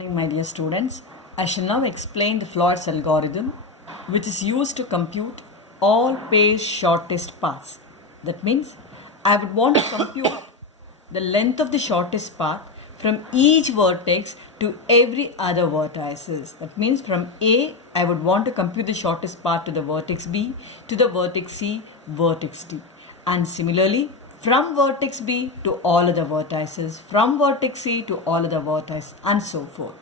Morning, my dear students. I shall now explain the Floyd's algorithm, which is used to compute all pairs shortest paths. That means I would want to compute the length of the shortest path from each vertex to every other vertices. That means from A, I would want to compute the shortest path to the vertex B, to the vertex C, vertex D. And similarly, from vertex B to all other vertices, from vertex C to all other vertices, and so forth.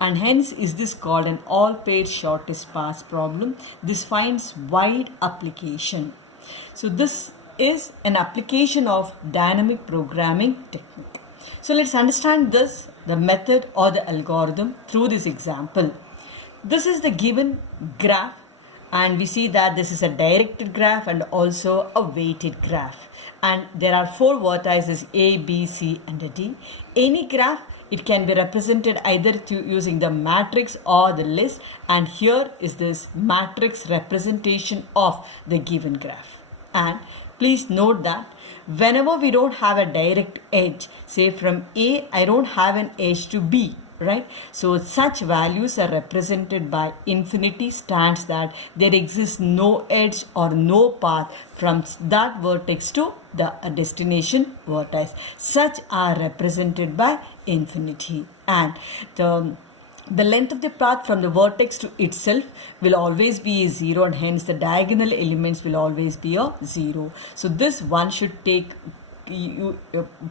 And hence is this called an all pairs shortest paths problem. This finds wide application. So this is an application of dynamic programming technique. So let's understand this, the method or the algorithm through this example. This is the given graph, and we see that this is a directed graph and also a weighted graph. And there are four vertices A, B, C and D. Any graph, it can be represented either using the matrix or the list, and here is this matrix representation of the given graph. And please note that whenever we don't have a direct edge, say from A, I don't have an edge to B, right? So such values are represented by infinity, stands that there exists no edge or no path from that vertex to the destination vertex. Such are represented by infinity, and the length of the path from the vertex to itself will always be 0, and hence the diagonal elements will always be a 0. So this one should take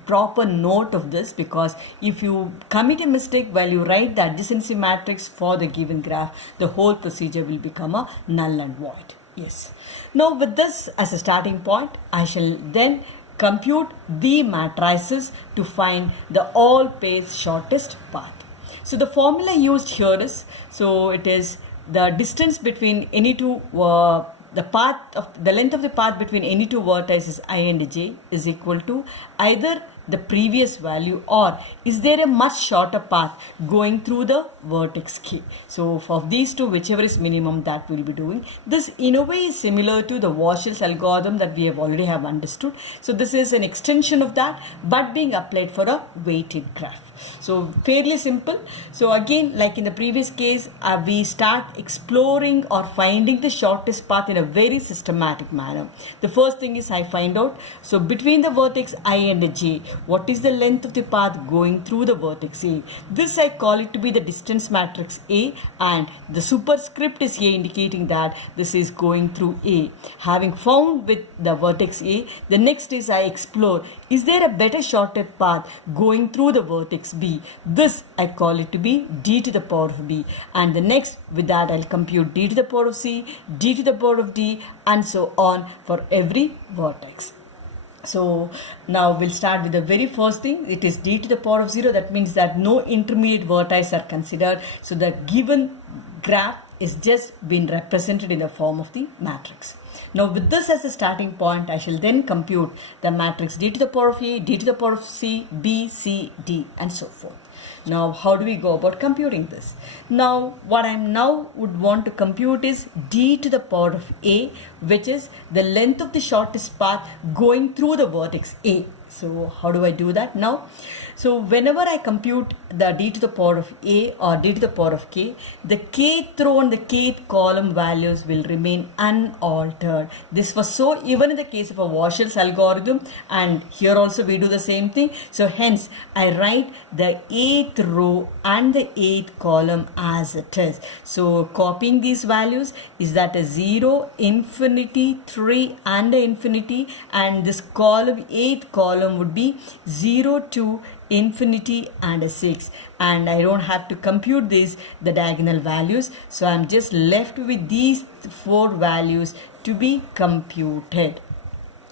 proper note of this, because if you commit a mistake while you write the adjacency matrix for the given graph, the whole procedure will become a null and void. Yes. Now with this as a starting point, I shall then compute the matrices to find the all pairs shortest path. So the formula used here is, so it is the distance between any two the length of the path between any two vertices I and j is equal to either the previous value, or is there a much shorter path going through the vertex k. So for these two, whichever is minimum, that we'll be doing. This in a way is similar to the Warshall's algorithm that we have already have understood. So this is an extension of that, but being applied for a weighted graph. So fairly simple. So again, like in the previous case, we start exploring or finding the shortest path in a very systematic manner. The first thing is I find out, so between the vertex I and j, what is the length of the path going through the vertex A. This I call it to be the distance matrix A, and the superscript is A, indicating that this is going through A. Having found with the vertex A, the next is I explore, is there a better shorter path going through the vertex B. This I call it to be d to the power of b, and the next with that I'll compute d to the power of c, d to the power of d, and so on for every vertex. So now we'll start with the very first thing. It is d to the power of 0. That means that no intermediate vertices are considered. So the given graph is just been represented in the form of the matrix. Now with this as a starting point, I shall then compute the matrix d to the power of a, d to the power of c, b, c, d, and so forth. Now how do we go about computing this? Now what I now would want to compute is d to the power of a, which is the length of the shortest path going through the vertex A. So how do I do that now? So whenever I compute the d to the power of a or d to the power of k, the kth row and the kth column values will remain unaltered. This was so even in the case of a Warshall's algorithm, and here also we do the same thing. So hence I write the 8th row and the 8th column as it is. So copying these values is that a 0, infinity, 3 and a infinity, and this column, 8th column would be 0, 2, infinity and a 6, and I don't have to compute the diagonal values, so I'm just left with these four values to be computed.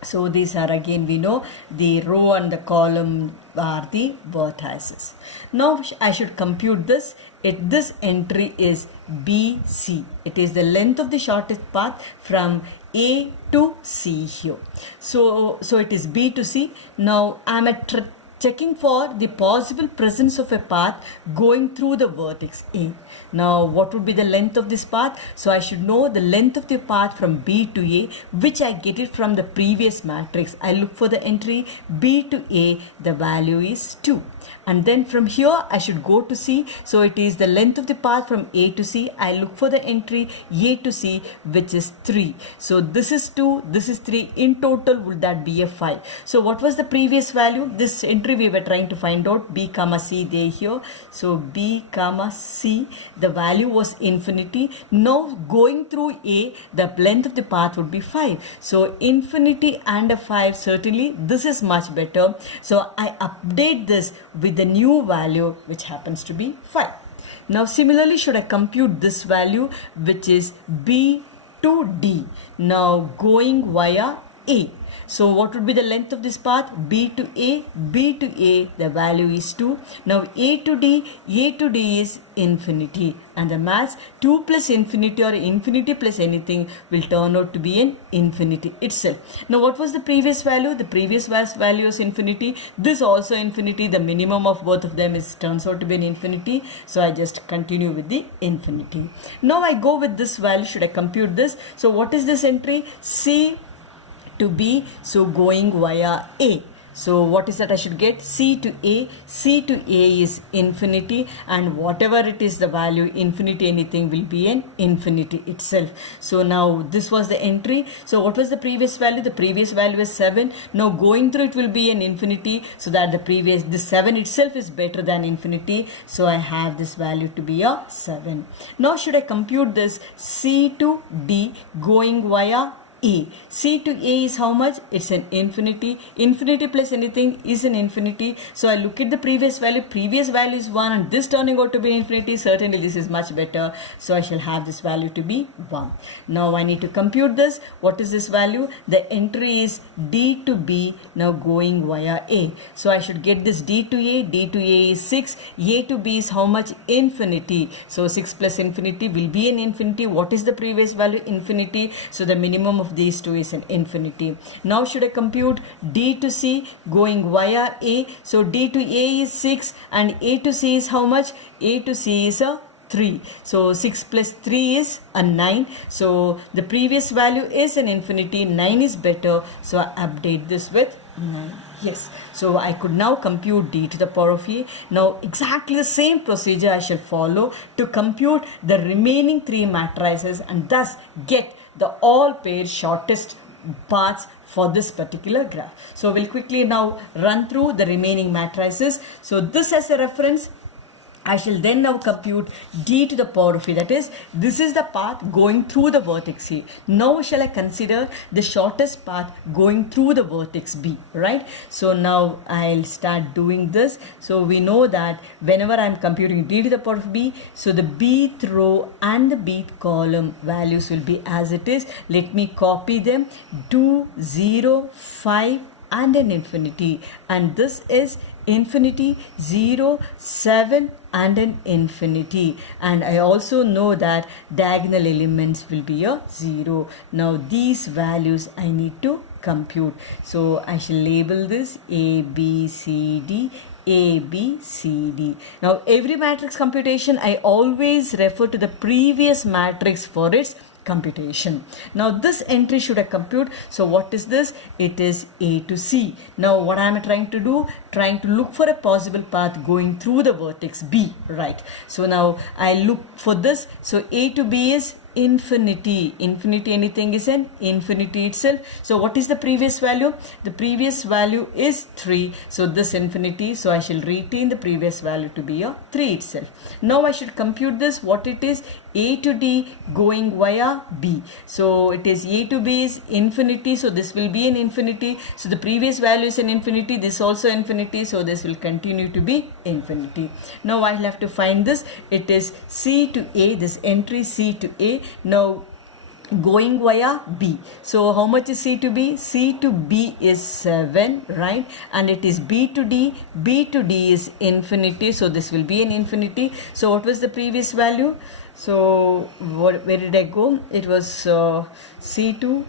So these are, again we know, the row and the column are the vertices. Now I should compute this. This entry is BC. It is the length of the shortest path from A to C here. So it is B to C. Now I'm at checking for the possible presence of a path going through the vertex A. Now, what would be the length of this path? So I should know the length of the path from B to A, which I get it from the previous matrix. I look for the entry B to A, the value is 2. And then from here I should go to C. So it is the length of the path from A to C. I look for the entry A to C, which is 3. So this is 2, this is 3. In total, would that be a 5? So what was the previous value? This entry we were trying to find out, B comma C, they here. So B comma C, the value was infinity. Now going through A, the length of the path would be 5. So infinity and a 5, certainly this is much better. So I update this with the new value, which happens to be 5. Now similarly, should I compute this value, which is B to D, now going via A. So what would be the length of this path? B to A, B to A, the value is 2. Now A to D is infinity. And the maths, 2 plus infinity or infinity plus anything will turn out to be an infinity itself. Now what was the previous value? The previous value is infinity. This also infinity. The minimum of both of them turns out to be an infinity. So I just continue with the infinity. Now I go with this value. Should I compute this? So what is this entry? C to B, so going via A. So what is that I should get? C to A. C to A is infinity, and whatever it is the value, infinity anything will be an infinity itself. So now this was the entry. So what was the previous value? The previous value is 7. Now going through it will be an infinity, so that the 7 itself is better than infinity. So I have this value to be a 7. Now should I compute this? C to D going via A. C to A is how much? It's an infinity. Infinity plus anything is an infinity. So I look at the previous value. Previous value is 1, and this turning out to be infinity. Certainly this is much better. So I shall have this value to be 1. Now I need to compute this. What is this value? The entry is D to B, now going via A. So I should get this D to A. D to A is 6. A to B is how much? Infinity. So 6 plus infinity will be an infinity. What is the previous value? Infinity. So the minimum of these two is an infinity. Now should I compute D to C going via A? So D to A is 6, and A to C is how much? A to C is a 3. So 6 plus 3 is a 9. So the previous value is an infinity. 9 is better. So I update this with 9. Yes. So I could now compute D to the power of A. Now exactly the same procedure I shall follow to compute the remaining 3 matrices, and thus get the all pair shortest paths for this particular graph. So we'll quickly now run through the remaining matrices. So this as a reference, I shall then now compute D to the power of A. That is, this is the path going through the vertex A. Now shall I consider the shortest path going through the vertex B, right? So now I'll start doing this. So we know that whenever I'm computing D to the power of B, so the bth row and the bth column values will be as it is. Let me copy them. 2, 0, 5 and an infinity. And this is infinity, 0, 7 and an infinity. And I also know that diagonal elements will be a 0. Now these values I need to compute. So I shall label this A, B, C, D. A, B, C, D. Now every matrix computation I always refer to the previous matrix for its computation. Now this entry should I compute. So what is this? It is A to C. Now what I am trying to do? Trying to look for a possible path going through the vertex B, right? So now I look for this. So A to B is infinity. Infinity anything is an infinity itself. So what is the previous value? The previous value is 3. So this infinity, so I shall retain the previous value to be a 3 itself. Now I should compute this. What it is? A to D going via B. So it is A to B is infinity. So this will be an infinity. So the previous value is an infinity. This also infinity. So this will continue to be infinity. Now I will have to find this. It is C to A. This entry C to A. Now going via B. So how much is C to B? C to B is 7, right? And it is B to D. B to D is infinity. So this will be an infinity. So what was the previous value? So where did I go? It was C to,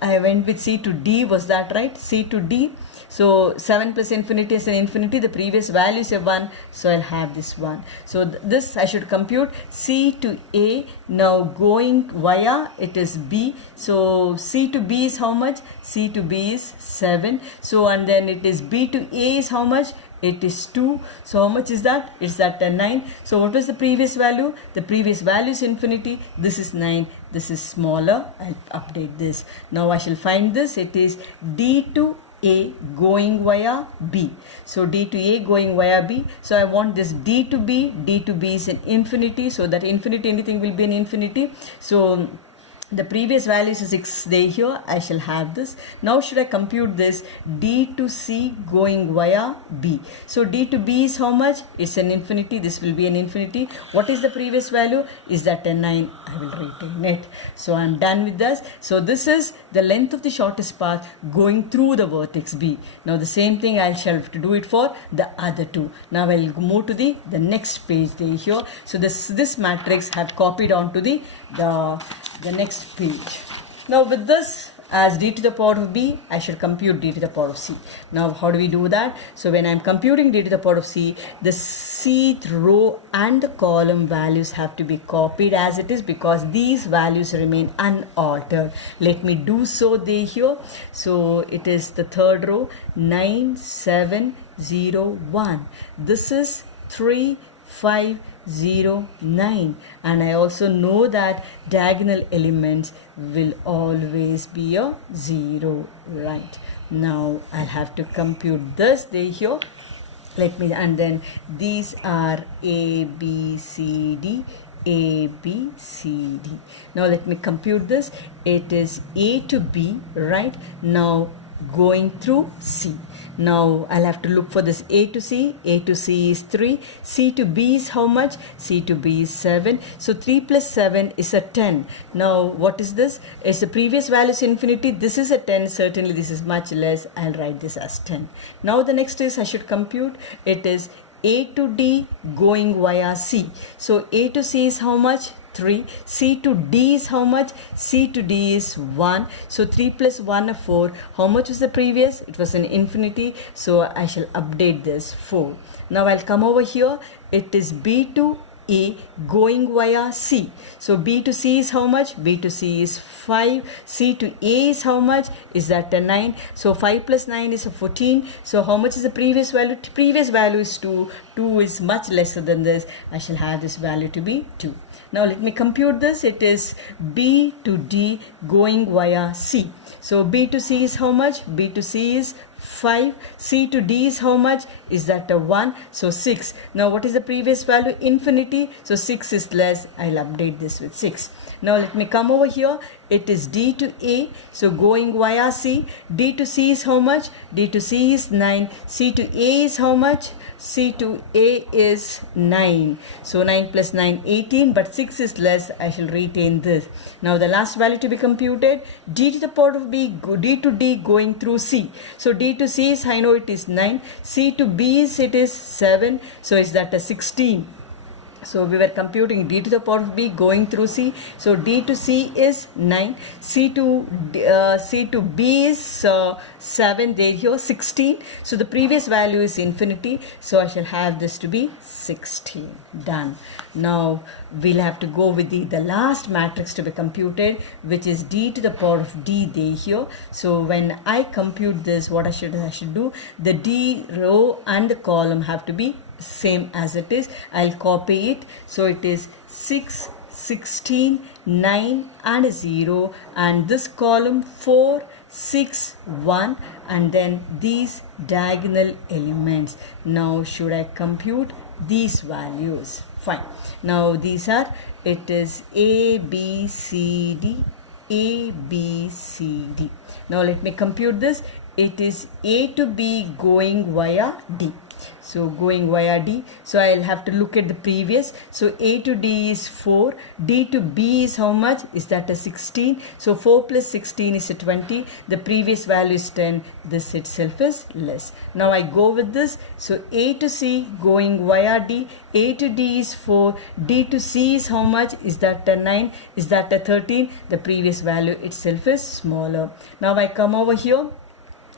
I went with C to D, was that right? C to D. So 7 plus infinity is an infinity. The previous value is a 1. So I'll have this 1. So this I should compute C to A. Now going via it is B. So C to B is how much? C to B is 7. So and then it is B to A is how much? It is 2. So how much is that? It's that 9. So what was the previous value? The previous value is infinity. This is 9. This is smaller. I'll update this. Now I shall find this. It is D to A going via B. So D to A going via B. So I want this D to B. D to B is an infinity. So that infinity, anything will be an infinity. So the previous value is 6 there here. I shall have this. Now should I compute this D to C going via B. So D to B is how much? It's an infinity. This will be an infinity. What is the previous value? Is that a 9? I will retain it. So I'm done with this. So this is the length of the shortest path going through the vertex B. Now the same thing I shall have to do it for the other two. Now I'll move to the next page there here. So this matrix have copied onto the next page. Now with this as d to the power of b, I should compute d to the power of c. Now how do we do that? So when I'm computing d to the power of c, the cth row and the column values have to be copied as it is because these values remain unaltered. Let me do so there here. So it is the third row 9 7 0 1. This is 3 5 0 9, and I also know that diagonal elements will always be a 0, right? Now I'll have to compute this there here. Let me, and then these are A B C D A B C D. Now let me compute this. It is A to B, right? Now going through C. Now I'll have to look for this A to C. A to C is 3. C to B is how much? C to B is 7. So 3 plus 7 is a 10. Now what is this? It's the previous value is infinity. This is a 10. Certainly this is much less. I'll write this as 10. Now the next is I should compute. It is A to D going via C. So A to C is how much? 3. C to D is how much? C to D is 1. So 3 plus 1 is 4. How much was the previous? It was an infinity. So I shall update this 4. Now I'll come over here. It is B to A going via C. So B to C is how much? B to C is 5. C to A is how much? Is that a 9? So 5 plus 9 is a 14. So how much is the previous value? Previous value is 2. 2 is much lesser than this. I shall have this value to be 2. Now let me compute this. It is B to D going via C. So B to C is how much? B to C is 5. C to D is how much? Is that a 1? So 6. Now what is the previous value? Infinity. So 6 is less. I'll update this with 6. Now let me come over here. It is D to A. So going via C. D to C is how much? D to C is 9. C to A is how much? C to A is 9. So 9 plus 9, 18. But 6 is less. I shall retain this. Now the last value to be computed. D to the power of B. D to D going through C. So D to C is, I know it is 9. C to B is, it is 7. So is that a 16? So we were computing D to the power of B going through C. So D to C is 9. C to B is 7. There here 16. So the previous value is infinity. So I shall have this to be 16. Done. Now we'll have to go with the last matrix to be computed, which is D to the power of D there here. So when I compute this, what I should do, the D row and the column have to be same as it is. I'll copy it. So it is 6, 16, 9 and 0, and this column 4, 6, 1, and then these diagonal elements. Now should I compute these values? Fine. Now these are, it is A, B, C, D, A, B, C, D. Now let me compute this. It is A to B going via D. So going via D. So I'll have to look at the previous. So A to D is 4. D to B is how much? Is that a 16? So 4 plus 16 is a 20. The previous value is 10. This itself is less. Now I go with this. So A to C going via D. A to D is 4. D to C is how much? Is that a 9? Is that a 13? The previous value itself is smaller. Now I come over here.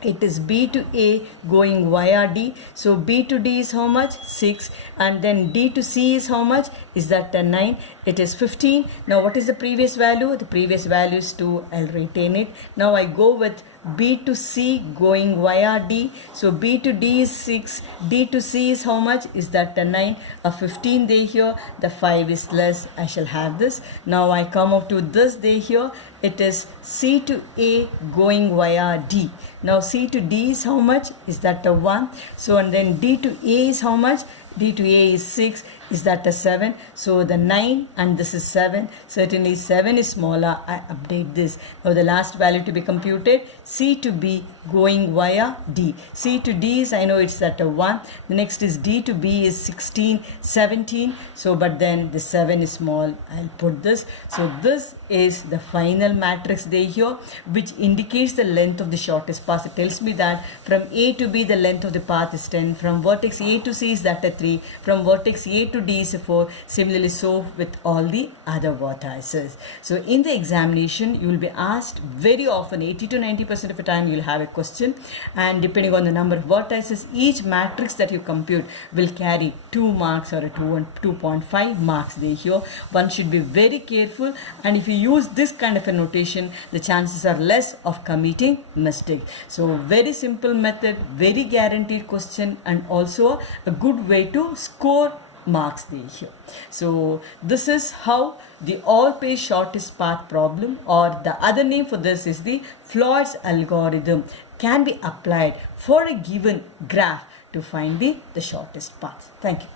It is B to A going via D. So B to D is how much? 6. And then D to C is how much? Is that 9? It is 15. Now what is the previous value? The previous value is 2. I'll retain it. Now I go with B to C going via D. So B to D is 6. D to C is how much? Is that 9? A 15 day here. The 5 is less. I shall have this. Now I come up to this day here. It is C to A going via D. Now C to D is how much? Is that a 1? So and then D to A is how much? D to A is 6. Is that a 7? So the 9 and this is 7. Certainly 7 is smaller. I update this. Now the last value to be computed, C to B going via D. C to D is, I know it's at a 1. The next is D to B is 16, 17. So but then the 7 is small. I'll put this. So this is the final matrix there here, which indicates the length of the shortest path. It tells me that from A to B the length of the path is 10. From vertex A to C is that a 3. From vertex A to D is a 4. Similarly so with all the other vertices. So in the examination you will be asked very often, 80 to 90% of the time you will have a question, and depending on the number of vertices, each matrix that you compute will carry 2 marks or a 2.5 marks there here. One should be very careful, and if you use this kind of a notation, the chances are less of committing mistake. So very simple method, very guaranteed question, and also a good way to score marks there here. So this is how the all-page shortest path problem, or the other name for this is the Floyd's algorithm, can be applied for a given graph to find the shortest path. Thank you.